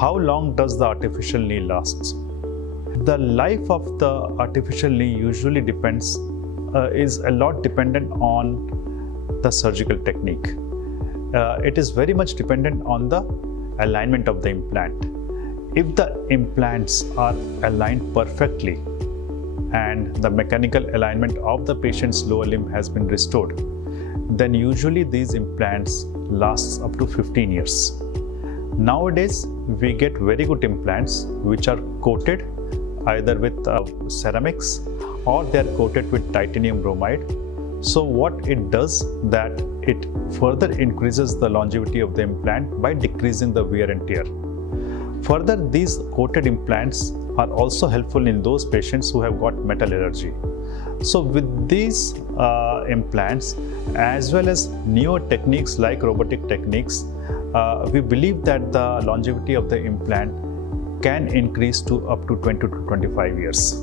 how long does the artificial knee last? The life of the artificial knee usually is a lot dependent on the surgical technique. It is very much dependent on the alignment of the implant. If the implants are aligned perfectly and the mechanical alignment of the patient's lower limb has been restored, then usually these implants last up to 15 years. Nowadays, we get very good implants which are coated either with ceramics or they are coated with titanium bromide. So what it does that it further increases the longevity of the implant by decreasing the wear and tear. Further, these coated implants are also helpful in those patients who have got metal allergy. So with these implants as well as newer techniques like robotic techniques, we believe that the longevity of the implant can increase to up to 20 to 25 years.